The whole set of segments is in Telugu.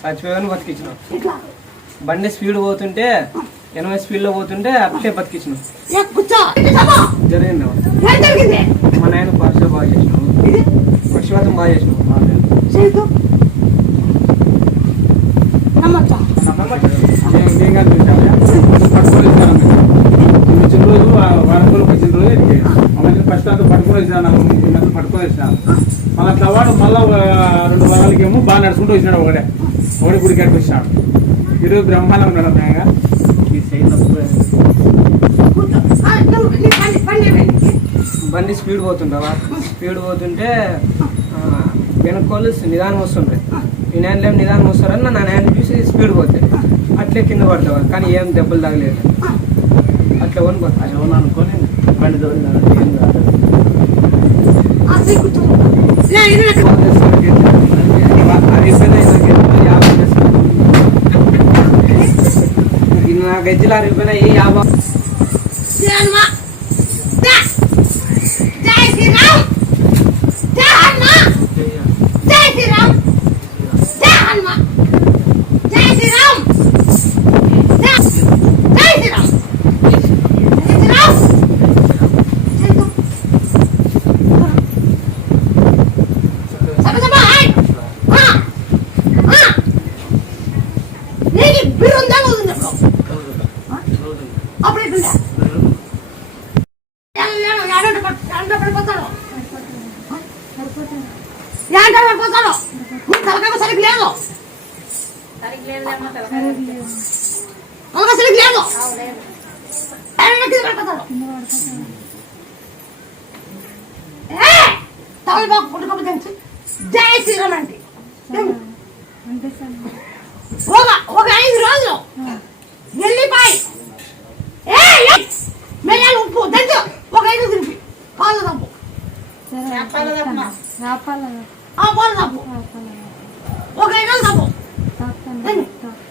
చచ్చిపోయాను బతికించినావు ఇట్లా బండి స్పీడ్ పోతుంటే ఎనభై పోతుంటే అట్లే బతికించినావు ఏ కూర్చో ఇటు సభ. జరిగింది? మా నాయన పరీక్ష బాగా చేసినావు ఇది? పక్షవాతం బాగా చేసినావు మా నాయన. వచ్చిన రోజు వా- వారం వచ్చిన రోజు ఇది మమ్మల్ని ఫస్ట్ అంతా పట్టుకొని వచ్చాను నాకు ముగ్గురు పట్టుకొని మళ్ళీ అట్లా వాడు మళ్ళీ రెండు వారాలకి ఏమో బాగా నడుచుకుంటూ వచ్చినాడు ఒకడే. ఒకటి గుడికి కట్టి వచ్చినాడు. ఈరోజు బ్రహ్మాండం ఉన్నాడు అన్నయ్య ఈ సైడ్ బండి స్పీడ్ పోతుంటావా? స్పీడ్ పోతుంటే వెనకోళ్ళు నిదానం వస్తుంటాయి ఈ నాయనలు నిదానం వస్తారని నా నాయన చూసి స్పీడ్ పోతాయి అట్లే కింద పడతావా? కానీ ఏం దెబ్బలు తగలేదు అట్లా వన్ పోతా ఏమన్నా అనుకొని బండి దోడినాడు ఏం కాదు. నాకు అరిగిపోయినాయి యాభై శ్రీరామా. జై జై శ్రీరామ్ జై హనుమాన్ జై శ్రీరామ్ జై హనుమాన్ జై శ్రీరామ్ జై జై శ్రీరామ్ జై శ్రీరామ్ చేతు. సభ సభ హాయ్ ఆ ఆ నీకు బిరుందా ఉంది అప్పుడు ఎట్లుందా పడిపోతాడు తలకాయ సరిగ్గా లేదు. తలకాయ సరిగ్గా లేదు. పడిపోతాడు ఏంటి? జై శ్రీరామ్ అంటే? ఒక ఒక ఐదు రోజులు. వెళ్ళిపోయి ఏ ఏ! మిరియాలు ఉప్పు దంచు ఒక ఐదు తిరిపి పాలు తప్పు ఆ పాలు తప్పు ఒక ఐదు తప్పు?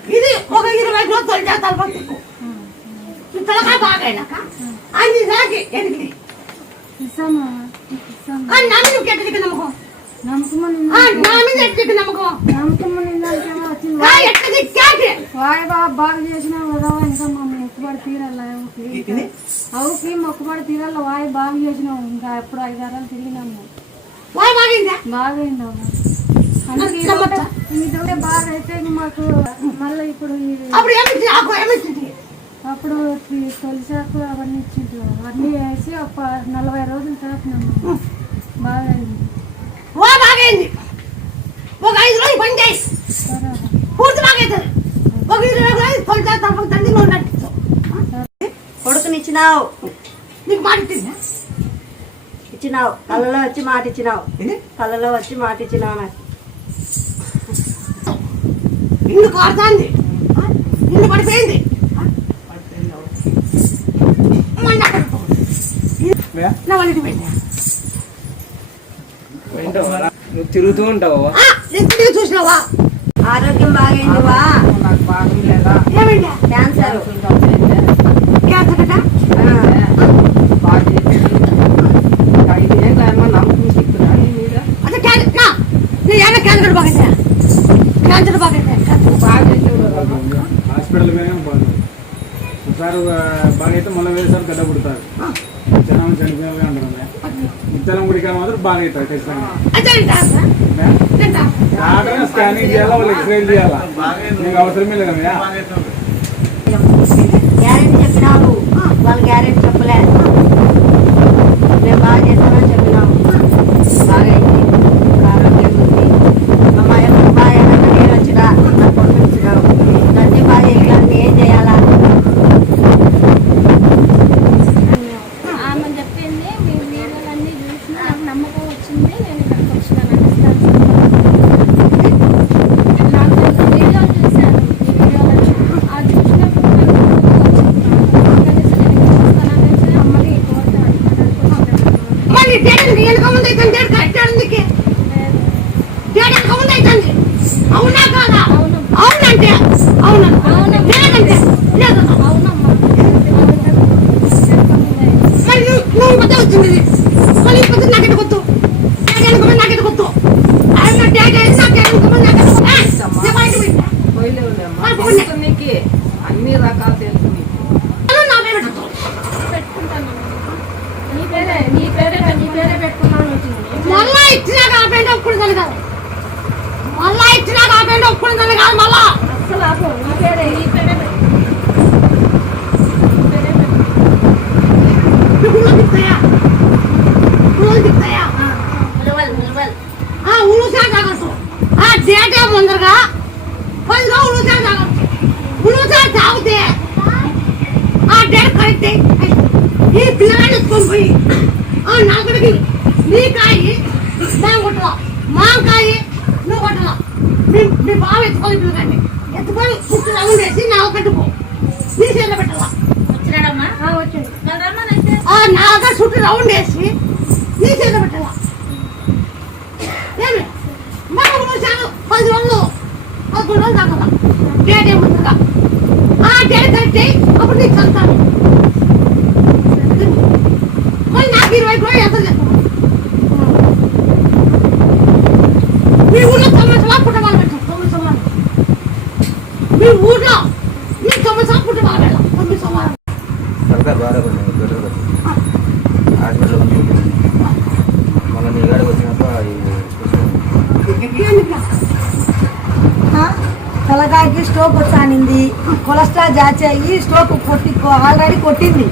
ఇది ఒక ఇరవై రోజులు తొలి చేస్తాను పట్టుకు తలకాయ బాగా అయినాక అన్ని దాకి ఎదిగి ఆ, నా మీద నువ్వు ఎట్టికి నమ్మకం? నమ్మకం ఎట్టికి బాగా చేసిన మొక్కుబడి తీరాల? అవుకి మొక్కుబడి తీరాల? వాయి బాగా చేసినావు. ఇంకా ఎప్పుడు ఐదు వారాలు తిరిగినాము. వాయి బాగిందా? బాగా అయిందమ్మా అందుకే బాగా అయితే మాకు మళ్ళీ ఇప్పుడు అప్పుడు తొలిసాకు అవన్నీ ఇచ్చింది? అవన్నీ వేసి ఒక నలభై రోజులు చేస్తున్నాము బాగా అయింది ఓ బాగైంది. ఒక ఐదు రోజులు పని చేయి. సరే పూర్తి బాగైతుంది. ఒక ఇరవై రోజులు తొలి చేస్తాను తండ్రి ఉన్నట్టు కొడుకునిచ్చినావు నీకు మాట ఇచ్చినావు. కళ్ళలో వచ్చి మాట ఇచ్చినావు. కళ్ళలో వచ్చి మాట ఇచ్చినావు నాకు. కారుతాంది. పడిపోయింది. నువ్వు తిరుగుతూ ఉంటావా? చూసినావా? ఆరోగ్యం బాగైందివా నాకు ఏమైందా? క్యాన్సర్ క్యాన్సర్ కదా? బాగా చేసి ఐదేళ్ళు ఏమో నమ్మకం చెప్తున్నా నీ మీద అదే క్యాన్సర్ నా నేను ఏమైనా క్యాన్సర్ బాగైందా క్యాన్సర్ బాగైందా క్యాన్సర్ బాగా చేసేవాడు హాస్పిటల్ పోయినా బాగా ఒకసారి బాగా అయితే మళ్ళీ వేరేసారి గడ్డ పుడతారు జనం చనిపోయి అంటారు ముత్యాలం గుడికి మాత్రం బాగా అవుతారు ఖచ్చితంగా అదే డాక్టర్ తింటా డాక్టర్ స్కానింగ్ చేయాలా వాళ్ళు ఎక్స్రే చేయాలా నీకు అవసరమే లేదా వచ్చింది మళ్ళీ పొద్దు నాకు ఎటు గుర్తు ట్యాగ్ అన్ని రకాలు తెలుసు నా పేరు పెట్టుకుంటాను. నీ పేరే నీ పేరే నీ పేరే పెట్టుకున్నాను మళ్ళా ఇచ్చినా కాపేంట ఒప్పుడు కదా. మళ్ళా ఇచ్చినా కాపేంట ఒప్పుడు కదా మళ్ళా. అసలు నీ పేరే నీ పేరే. డేటే ముందరగా? పది రోజులు ఉలుసా తాగొచ్చు ఉలుసా తాగితే ఆ డేట్ కరెక్ట్. ఈ పిల్లగాడిని ఎత్తుకొని పోయి ఆ నలుగురికి నీ కాయి దాని కొట్టలా మా కాయి నువ్వు కొట్టలా మీ మీ బావ ఎత్తుకొని పిల్లగాడిని ఎత్తుకొని చుట్టూ రౌండ్ వేసి నా కట్టుకో నీ చేతిలో ఆ, వచ్చింది ఆ నాగా చుట్టూ రౌండ్ వేసి నీ చేతిలో పెట్టాలా ఏమి మనం చూశాను పది రోజులు పదకొండు రోజులు దాకా డేట్ ఏముందిగా ఆ డేట్ కరెక్ట్ అప్పుడు నీకు చదువుతాను మరి నాకు ఇరవై కూడా ఎంత చెప్పు మీ ఊళ్ళో తొమ్మిది సంవత్సరాలు పుట్టవాళ్ళు పెట్టారు తొమ్మిది సంవత్సరాలు మీ ఊళ్ళో మీ తొమ్మిది సంవత్సరాలు పుట్టవాళ్ళు తొమ్మిది సంవత్సరాలు తలకాయకి స్ట్రోక్ వచ్చానింది. కొలెస్ట్రాల్ జాచి అయ్యి స్ట్రోక్ కొట్టి ఆల్రెడీ కొట్టింది.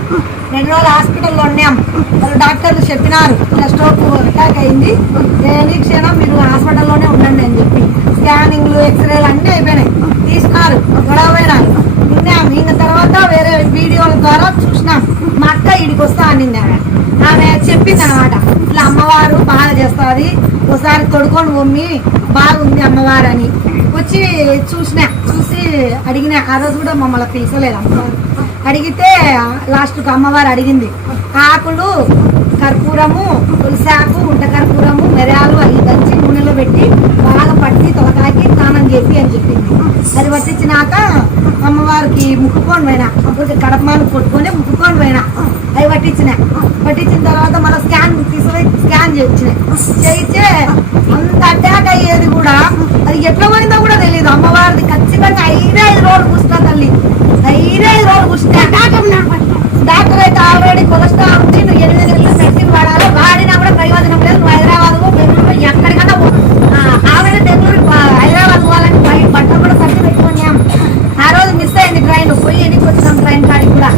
రెండు రోజులు హాస్పిటల్లో ఉన్నాం. వాళ్ళు డాక్టర్లు చెప్పినారు ఇలా స్ట్రోక్ అటాక్ అయింది. దేని క్షణం మీరు హాస్పిటల్లోనే ఉండండి అని చెప్పి. స్కానింగ్లు ఎక్స్రేలు అన్నీ అయిపోయినాయి. తీసినారు గొడవ పోయినారు ఉన్నాం. ఇంకా తర్వాత వేరే వీడియోల ద్వారా చూసినాం. మా అక్క ఇడికి వస్తా అనింది ఆమె. ఆమె చెప్పింది అనమాట ఇట్లా అమ్మవారు బాగా చేస్తుంది ఒకసారి తొడుకొని మమ్మీ బాగుంది అమ్మవారు అని. వచ్చి చూసిన చూసి అడిగిన ఆ రోజు కూడా మమ్మల్ని పిలిచలేదు అమ్మవారు అడిగితే లాస్ట్కు అమ్మవారు అడిగింది ఆకులు కర్పూరము తులసాకు ఉంట కర్పూరము మిరియాలు అవి దంచి నూనెలో పెట్టి బాగా పట్టి తొలకాకి స్నానం చేసి అని చెప్పింది. అది పట్టించినాక అమ్మవారికి ముక్కుకొని పోయినా కొంచెం కడపమాను కొట్టుకొని ముక్కుకొని పోయినా అవి పట్టించిన. పట్టించిన తర్వాత మళ్ళీ స్కాన్ తీసుకొని స్కాన్ చేయించిన. చేయించే అంత అటాక్ అయ్యేది కూడా అది ఎట్లా పోయిందో కూడా తెలియదు అమ్మవారిది ఖచ్చితంగా ఐదే ఐదు రోజులు కూర్చున్నా తల్లి. ఐదే ఐదు రోజులు కూర్చున్నా డాక్టర్ అయితే ఆల్రెడీ కొలెస్ట్రాల్ ఉంది నువ్వు ఎనిమిది నెలలు మెడిసిన్ వాడాలి. వాడినా కూడా ప్రయోజనం లేదు. నువ్వు హైదరాబాద్ బెంగళూరు ఎక్కడికన్నా ఆల్రెడీ బెంగళూరు హైదరాబాద్ పోవాలని బయట బట్టలు కూడా సర్చి పెట్టుకున్నాం. ఆ రోజు మిస్ అయింది ట్రైన్ పోయి ఎన్నికి వచ్చినాం ట్రైన్ కాడికి కూడా.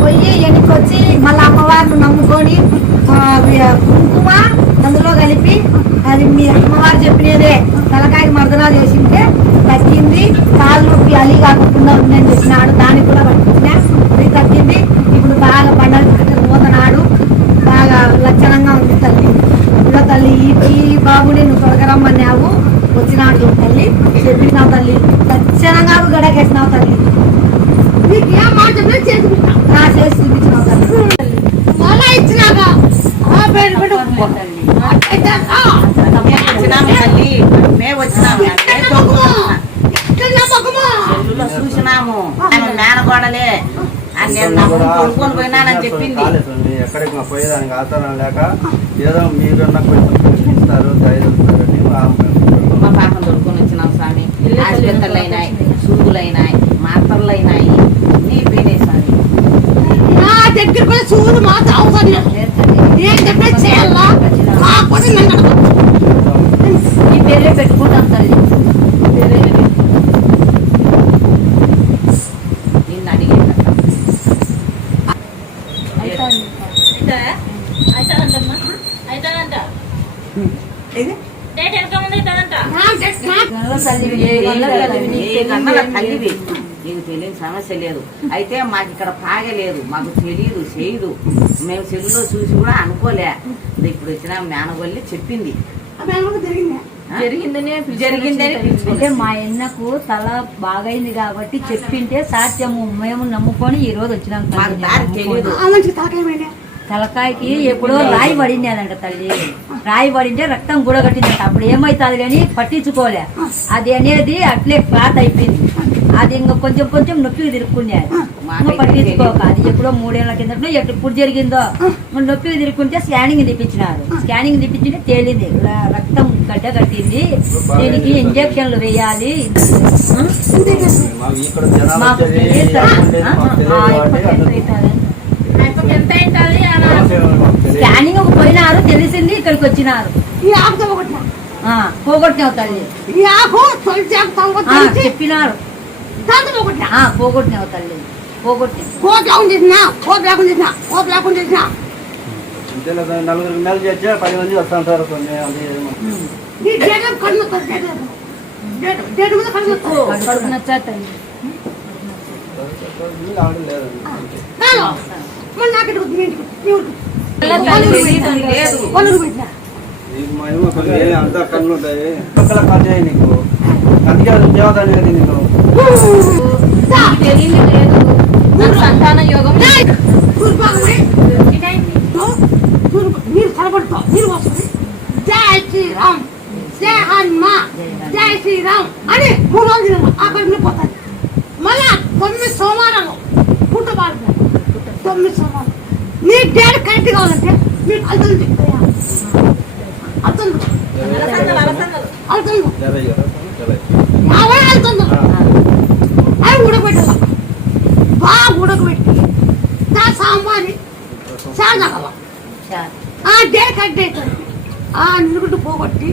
పోయి ఎన్నికి వచ్చి మళ్ళీ అమ్మవారిని నమ్ముకొని కుంకుమ అందులో కలిపి అది మీ అమ్మవారు చెప్పినదే. తలకాయకి మర్దనా చేసింటే తగ్గింది కాళ్ళు నొప్పి అలి కాకుండా ఉందని చెప్పినాడు. దానికి కూడా పట్టించిన. అది తగ్గింది. ఇప్పుడు బాగా పండగ పోతున్నాడు బాగా లక్షణంగా ఉంది తల్లి. ఇంకా తల్లి ఈ- బాబుని నువ్వు తొలగరమ్మన్నావు. వచ్చినాడు తల్లి. చెప్పినావు తల్లి. లక్షణంగా గడకేసినావు తల్లి. నీకు ఏం మాట చెప్పినా చేసి పెట్టా నా చేసి చూపించినావు తల్లి. ఇచ్చినాక. మేము వచ్చినాము తల్లి మేము వచ్చినాము చూసినాము ఆమె మేనగోడలే అని నేను నమ్ముకుని కొనుక్కొని పోయినానని చెప్పింది ఎక్కడికి మా పోయేదానికి ఆచారం లేక ఏదో మీరున్న కొంచెం మా పాపను దొరుకుని వచ్చినాం స్వామి ఆసుపత్రులు అయినాయి సూదులు అయినాయి మాత్రలు అయినాయి పోయినాయి స్వామి నా దగ్గర మాత్రం అవసరం నేను చేయాలా? కాకపోతే నన్ను పేరే పెట్టుకుంటాం తల్లి. నిన్ను నీకు తెలియని సమస్య లేదు. అయితే మాకు ఇక్కడ పాగలేదు. మాకు తెలియదు చేయదు. మేము సెల్లులో చూసి కూడా అనుకోలే. ఇప్పుడు వచ్చిన మేనగొల్లి చెప్పింది. జరిగిందా? జరిగిందని అంటే మా ఎన్నకు తల బాగైంది కాబట్టి చెప్పింటే సాధ్యము మేము నమ్ముకొని ఈ రోజు వచ్చినాం తలకాయకి ఎప్పుడో రాయి పడింది అదంట తల్లి. రాయి పడింటే రక్తం గూడగట్టిందంట అప్పుడు ఏమైతుంది కానీ పట్టించుకోలే. అది అనేది అట్లే క్లాత్ అయిపోయింది. అది ఇంకా కొంచెం కొంచెం నొప్పికి తిరుక్కునేది పట్టించుకోక. అది ఎప్పుడో మూడేళ్ళ కింద ఎప్పుడు జరిగిందో. నొప్పికి తిరుక్కుంటే స్కానింగ్ తెప్పించినారు స్కానింగ్ తెప్పించింటే తేలింది. రక్తం గడ్డ కట్టింది. దీనికి ఇంజక్షన్లు వేయాలి. స్కానింగ్ పోయినారు తెలిసింది ఇక్కడికి వచ్చినారు. పోగొట్టినావు తల్లి. చెప్పినారు. తాత పోగొట్టినా? పోగొట్టినావు తల్లి. పోగొట్టినా కోట్ లేకుండా చేసినా? కోట్ లేకుండా చేసినా? కోట్ లేకుండా చేసినా? నలుగురికి మేలు చేస్తే పది మంది వస్తా ఉంటారు నీ అంతా నీకు. అందుకే ఉద్యోగం అనేది నీకు తెలియదు లేదు సంతాన యోగం మీరు సరపడుకో మీరు వస్తుంది జయ శ్రీరామ్ జయ హనుమ జయ శ్రీరామ్ అని మూడు రోజులు అక్కడ వెళ్ళిపోతారు మళ్ళా తొమ్మిది సోమవారాలు పుట్టబారు తొమ్మిది సోమవారం మీ డేట్ కరెక్ట్ కావాలంటే మీరు అర్థం చెప్తాయా అర్థం అర్థం అలా వెళ్తుందా అవి ఉడకబెట్టాల? ఉడకబెట్టి దాని సాంబారి చాలా ఆ డే కట్ అవుతుంది ఆ పోగొట్టి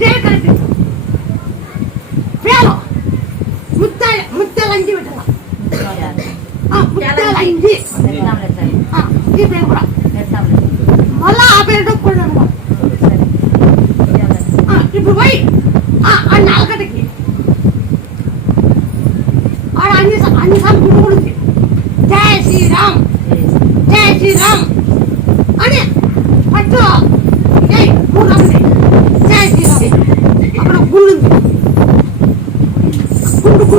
డే కట్ అవుతుంది పేలో ముత్తాల ముత్తాలు అంజి పెట్టాల? ముత్తాలు అంజి ఈ పేపరా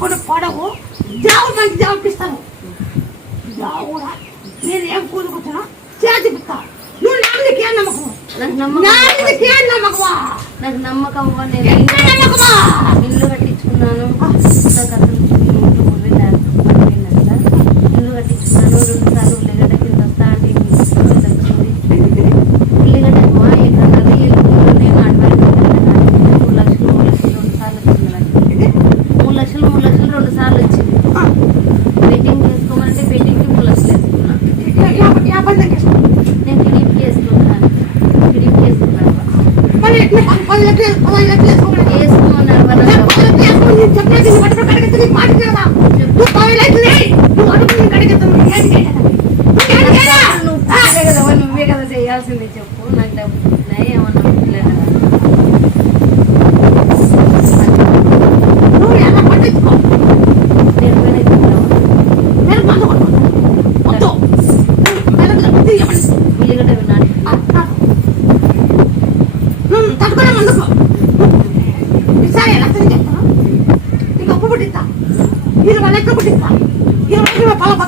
కూడా పడవు దేవుడు మనకి దేవుడికి ఇస్తాను దేవుడు నేను ఏం కోరుకుంటున్నా చేతిపిస్తా నువ్వు నాన్నకి ఏం నమ్మకం? నాకు నమ్మకం నాన్నకి ఏం నమ్మకమా నాకు నమ్మకం నమ్మకమా? পানি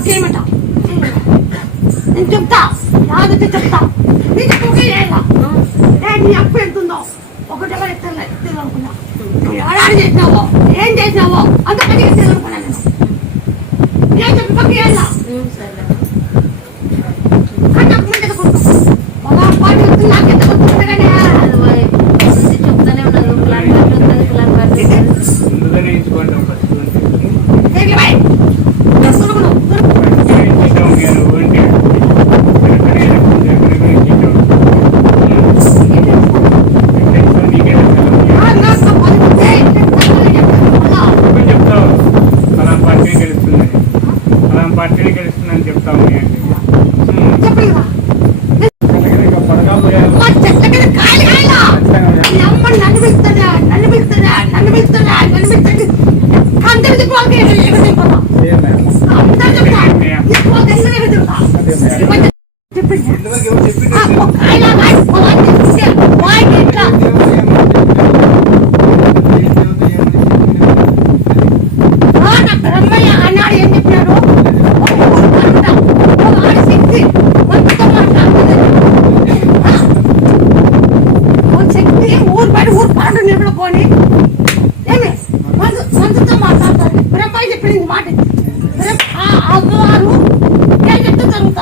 చేయమంట నేను చెప్తా. యాదైతే చెప్తా. నీకు తొగి లేదా? నీ అప్పు ఎంత ఉందో ఒకటి చేసినావో? ఏం చేసినావో? అంత పని ఎత్తాను నేను. నేను చెప్పి పక్క పార్టీని గెలుస్తుందని చెప్తా ఉన్నాయండి.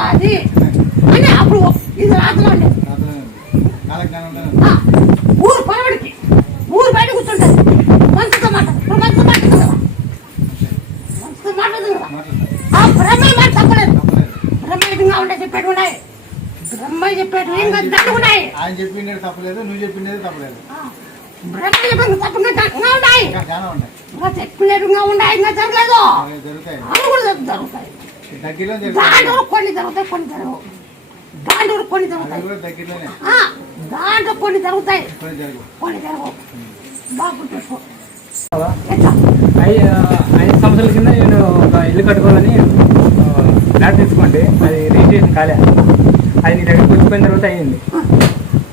అది. అని అప్పుడు ఇది రాత్రులు ఊరు పడవడికి. ఊరు బయట కూర్చుంటారు మంచితో మాట ఇప్పుడు మంచితో మాట్లాడుతున్నావా మంచితో మాట్లాడుతున్నావా ఆ బ్రహ్మ మాట తప్పలేదు. బ్రహ్మయుధంగా ఉంటే చెప్పేటి ఉన్నాయి. బ్రహ్మ చెప్పేటి ఏం దండు ఉన్నాయి. ఆయన చెప్పిండే తప్పలేదు నువ్వు చెప్పిండేది తప్పలేదు. బ్రహ్మ చెప్పిన తప్పకుండా ఉన్నాయి. ఇంకా చెప్పులేదుగా ఉన్నాయి. ఇంకా జరగలేదు. అని కూడా జరుగుతాయి. జరుగుతాయి కొన్ని జరుగుతాయి కొన్ని జరగవు. దాంట్లో కొన్ని జరుగుతాయి. దాంట్లో కొన్ని జరుగుతాయి. కొన్ని జరుగు కొన్ని జరగవు. బాగా గుర్తుంచుకో ఎట్లా? ఐ- ఐదు సంవత్సరాల కింద నేను ఒక ఇల్లు కట్టుకోవాలని ఆ, ఫ్లాట్ తీసుకోండి అది రిజిస్ట్రేషన్ కాలే. అది నీ దగ్గరికి వచ్చిపోయిన తర్వాత అయ్యింది.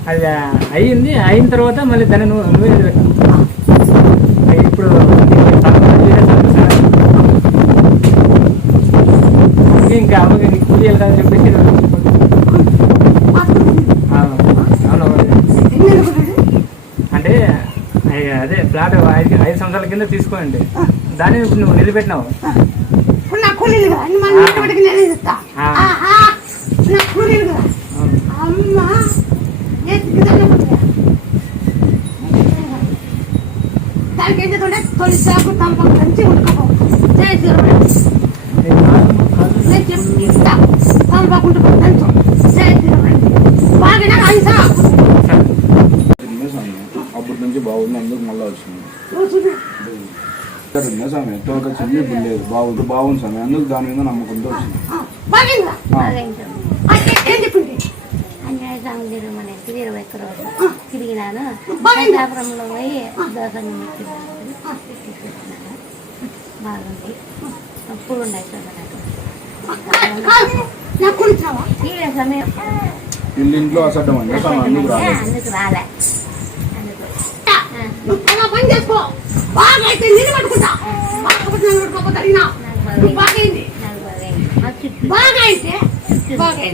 అది అయ్యింది అయిన తర్వాత మళ్ళీ దాన్ని నువ్వు ఇప్పుడు ఇంకా అమ్మకి నీకు కూలి వెళ్ళదని చెప్పేసి అంటే అదే ఫ్లాట్ ఐదు ఐదు సంవత్సరాల కింద తీసుకోండి. దాన్ని ఇప్పుడు నువ్వు నిలబెట్టినావు. కదా కదా. దానికి ఏం చేస్తుంటే తొలి చేపు తంపకు పెంచి ఉడకపో. చేసి నేను చెప్పి ఇస్తా తంపకుంటూ పెంచు చేసి బాగా ఐసా అప్పటి నుంచి బాగుంది అందుకు మళ్ళీ వచ్చింది. ఉన్న స్వామి ఎంతవరకు వచ్చింది ఇప్పుడు లేదు. బాగుంది బాగుంది స్వామి. అందుకు దాని మీద నమ్మకంతో వచ్చింది. ఇరవై ఒక్క రోజు తిరిగినాను. పోయి ఎక్కినాను బాగుంది. అప్పుడు ఉండే కాదు నా కూలిచ్చావా ఈ సమయం ఇల్లు ఇంట్లో అసడ్డం అండి అందుకు రాలే బాగా అయింది. చుట్టూ. స్వామి.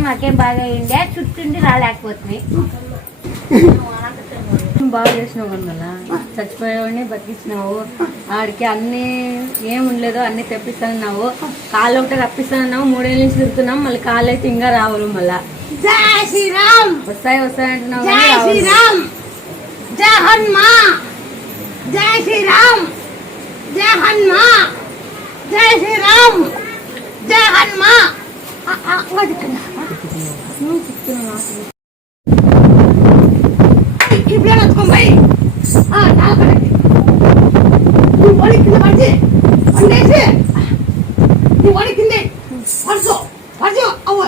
మాకేం బాగా అయిందే? చుట్టుండి రాలేకపోతుంది బాగా చేసినావు కన్నా చచ్చిపోయేవాడిని బతికించినావు ఆడికి అన్ని ఏం ఉండలేదో అన్ని తెప్పిస్తానన్నావు కాళ్ళు ఒకటి రప్పిస్తానన్నావు మూడేళ్ళ నుంచి తిరుగుతున్నాం మళ్ళీ కాళ్ళు అయితే ఇంకా రావాలి మళ్ళా జై శ్రీరామ్ వస్తాయి వస్తాయి అంటున్నావు జై. శ్రీరామ్ జై శ్రీరామ్ జై జై జై. నువ్వు చెప్తున్న మాటలు. ఈ నువ్వు ఒడి కింద నీ కింద పడుచు పడుచు అవ్వ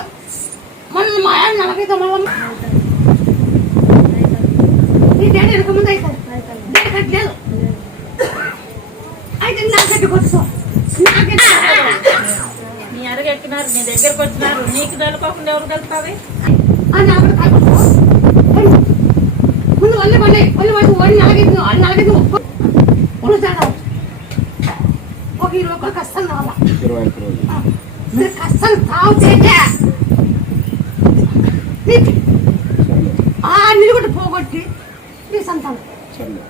మన మా ఆయన నలకైతే మళ్ళీ నీ డాడీ వెనక అవుతాడు డాడీ కట్టలేదు అయితే నా కట్టి నీ అరగెక్కినారు నీ దగ్గరకు వచ్చినారు నీకు తలుకోకుండా ఎవరు కలుపుతావి అని అక్కడ కట్టుకో ముందు వల్లి పడి వల్లి పడి వడి నలగైతే నలగైతే ఒళ్ళు తేడా ఒక ఇరవై ఒక కష్టం రోజు మీరు కష్టం ఆ నిలుగుడు పోగొట్టి నీ సంతానం. సర్లే.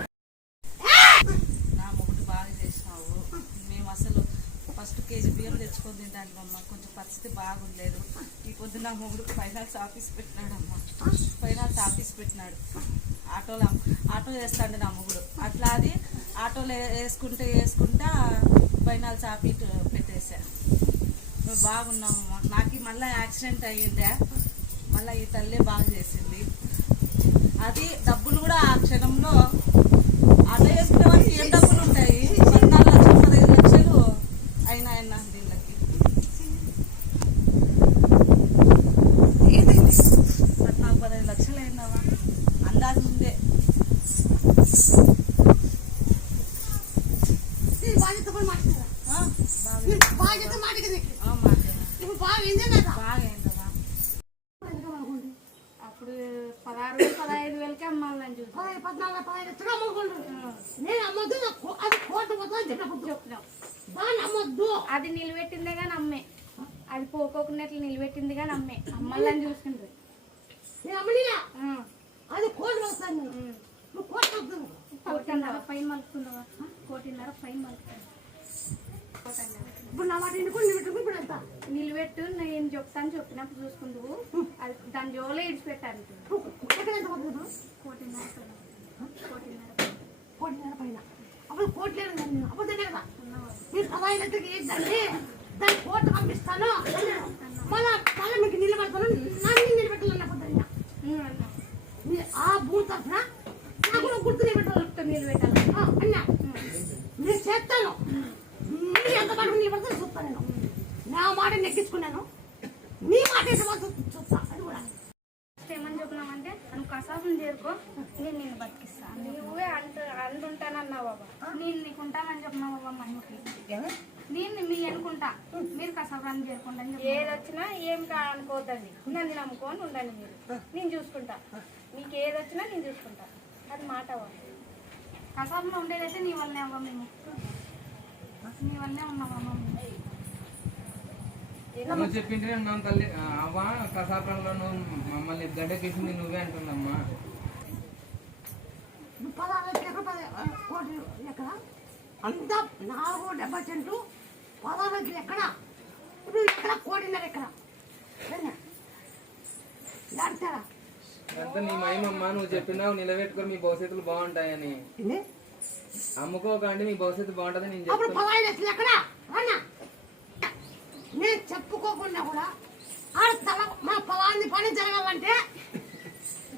నా మొగుడు బాగా చేసినావు మేము అసలు ఫస్ట్ కేజీ బియ్యం తెచ్చుకొని కొంచెం పరిస్థితి బాగుండలేదు. ఈ పొద్దు నా మొగుడు ఫైనాన్స్ ఆఫీస్ పెట్టినాడు అమ్మ ఫైనాన్స్ ఆఫీస్ పెట్టినాడు. ఆటోలో ఆటో వేస్తాడు నా మొగుడు. అట్లా అది ఆటోలో వేసుకుంటే వేసుకుంటా ఫైనాన్స్ ఆఫీస్ పెట్టేశా. నువ్వు బాగున్నావు నాకు మళ్ళీ యాక్సిడెంట్ అయ్యిందే? మళ్ళీ ఈ తల్లే బాగా చేసింది. అది డబ్బులు కూడా ఆ క్షణంలో ఆటో వేసుకునే వాళ్ళకి ఏం డబ్బులు ఉంటాయి పద్నాలుగు లక్షలు పదహైదు లక్షలు అయినాయన్న దీనికి పద్నాలుగు పదహైదు లక్షలు అయినావా అందాజు ముందే నీ బాధ్యత కూడా మాట్లాడరా ఆ, బాగా నీ బాధ్యత మాటకి ఆ, మాట్లాడు. ఇప్పుడు బాగా ఏంది లేదా బాగా అయిందమ్మా అప్పుడు పదహారు వేలు పదహైదు వేలకి అమ్మాలని చూసి పదహైదు పద్నాలుగు పదహైదు లక్షలు అమ్ముకుంటారు నేను అమ్మొద్దు నాకు కో- అది కోర్టు పోతా చెప్పినప్పుడు చెప్తున్నావు దాన్ని అమ్మొద్దు అది నిలబెట్టిందే కానీ అమ్మే అది పోకోకున్నట్లు నిలబెట్టింది కానీ అమ్మే అమ్మాలని చూసుకుంటుంది నేను అమ్మనిలా అది కోర్టు వస్తాను నేను నువ్వు కోర్టు వద్దు పైన మలుపుకున్నావా కోటిన్నర పైన మలుపుకున్నావా ఇప్పుడు నా మాట ఎన్నుకుని నిలబెట్టుకుని ఇప్పుడు వెళ్తా. నిలబెట్టు నేను చెప్తాను చెప్పినప్పుడు చూసుకుందువు అది దాని జోలో ఇడిచిపెట్టాను ఎక్కడ ఎంత పోతుంది కోటిన్నర కోటిన్నర కోటిన్నర పైన. అప్పుడు కోటి లేదు కదా నేను? కదా మీరు గంటలకి ఏంటండి దాన్ని? కోర్టు పంపిస్తాను. మళ్ళా మళ్ళీ మీకు నిలబెడతాను. నన్ను నిలబెట్టాలన్న పొద్దున్న మీ- ఆ భూమి తరఫున నాకు కూడా గుర్తు నిలబెట్టాలి నిలబెట్టాలి ఆ, అన్నా నేను చేస్తాను. మీరు ఎంత కడుపు చూస్తాను నేను. నా మాట నెగ్గించుకున్నాను. మీ మాట చూస్తా అది కూడా. ఏమని చెప్పినామంటే నువ్వు కసాపుని చేరుకో నేను నిన్ను బతికిస్తా. నువ్వే అంట అంటుంటానన్నావు బాబా. నేను నీకు ఉంటానని చెప్పినావు బాబా మహిమకి నేను మీ అనుకుంటా. మీరు కసాపురాన్ని చేరుకోండి అని ఏది వచ్చినా ఏం అనుకోవద్దండి. నన్ను నమ్ముకొని ఉండండి మీరు. నేను చూసుకుంటా. మీకు ఏది వచ్చినా నేను చూసుకుంటా. అది మాట అవ్వ. కసాపులో ఉండేదైతే నీ వల్లనే అవ్వ మేము. నీ వల్లనే ఉన్నామమ్మ మేము. నువ్వు చెప్పింటే ఉన్నాం తల్లి అవ్వ కసాపురంలో నువ్వు మమ్మల్ని గడ్డకేసింది నువ్వే ఎక్కడ అంతా నాలుగు డెబ్బై సెంట్లు పదహారు ఎకరా ఎక్కడ? ఇప్పుడు ఎక్కడ కోటిన్నర ఎక్కడ దాంటారా అంతా నీ మహిమమ్మ నువ్వు చెప్పినావు నిలబెట్టుకొని మీ భవిష్యత్తులు బాగుంటాయని. అమ్ముకోకండి మీ భవిష్యత్తు బాగుంటుంది నేను అప్పుడు చెప్తాను పదహైదు లక్షలు ఎక్కడ? అన్న. నేను చెప్పుకోకుండా కూడా ఆడ తల మా పొలాన్ని పని జరగాలంటే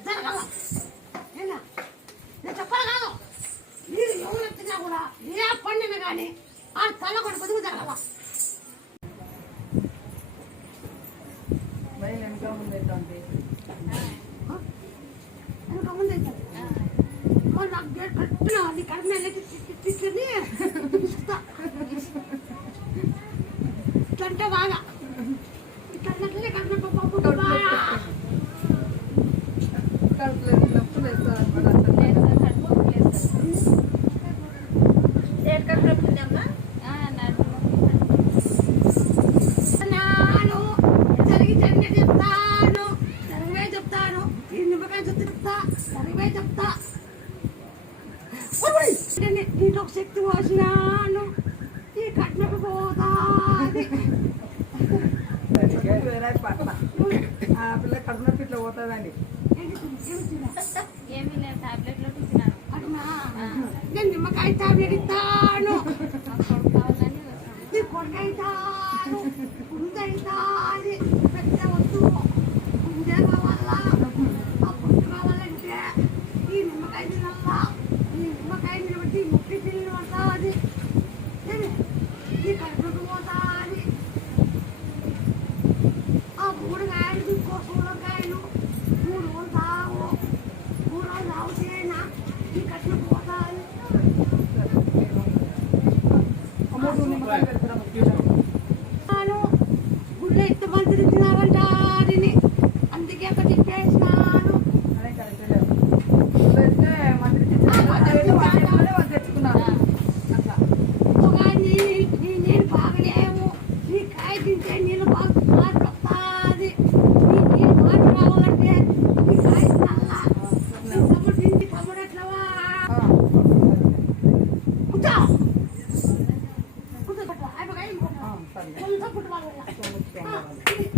జరగాల. ఏనా? నేను చెప్పాలి కాదు. మీరు ఎవరు ఎత్తినా కూడా ఏ పండిన కానీ ఆ తల కూడా బతుకు జరగాల. వెనక ముందు అవుతుంది. మరి నాకు గేట్ కట్టిన నీ కడుపు మీద తిట్టుని ఇస్తా ఇట్లంటే బాగా ఇట్లన్నట్లే కడుపు పప్పు బాగా నాను జరిగి జరిగే చెప్తాను జరిగే చెప్తాను ఈ నిమ్మకాయ చెప్తా నేను నీతో ఒక శక్తి పోసినాను ఈ కట్నకు పోతాది ఆ పిల్ల కడుపు ఇట్లా పోతుందండి. నేను నిమ్మకాయ టాబ్లెట్ ఇస్తాను. కావాలని నీ కొడుకైతాను. ఉందైతాది పెద్ద వద్దు ఉందే కావాల ఆ పుట్టు కావాలంటే ఈ నిమ్మకాయ తినాలా ఈ నిమ్మకాయ నిలబెట్టి ముక్కి తిని పడుతుంది ఈ కడుపుకు పోతాది ఆ మూడు కాయలు ఇంకో సూరకాయలు మూడు రోజులు తాగు మూడు రోజులు తాగుతేనా ఈ కట్నం పోతాది నాను గుళ్ళో ఎంత మంది తిన్నారంట ఆడిని అందుకే అక్కడ చెప్పేసినాను ఒక నీ- నీ- నేను బాగలేము నీ కాయ తింటే నీళ్ళు బాగా మాట వస్తాది నీ నీళ్ళు మాట రావాలంటే నీ కాయ తినాలా నీ తమ్ముడు తిండి తమ్ముడు ఎట్లవా కూర్చో కూర్చో పట్టు. అయిపోయి ఇంకొక. కొంచెం పుట్టు వాళ్ళ వల్ల. ఆ, ఇది-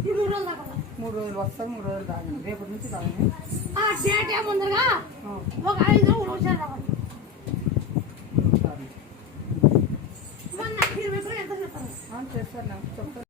ఇది మూడు రోజులు దాకా ఉంది. మూడు రోజులు వస్తాం మూడు రోజులు తాగండి రేపటి నుంచి తాగండి ఆ డేట్ ఏముందగా ఒక ఐదు రోజులు రావాలి. మొన్న ఇరవై రూపాయలు ఎంత చెప్పారు చేస్తారు నాకు చెప్తాను.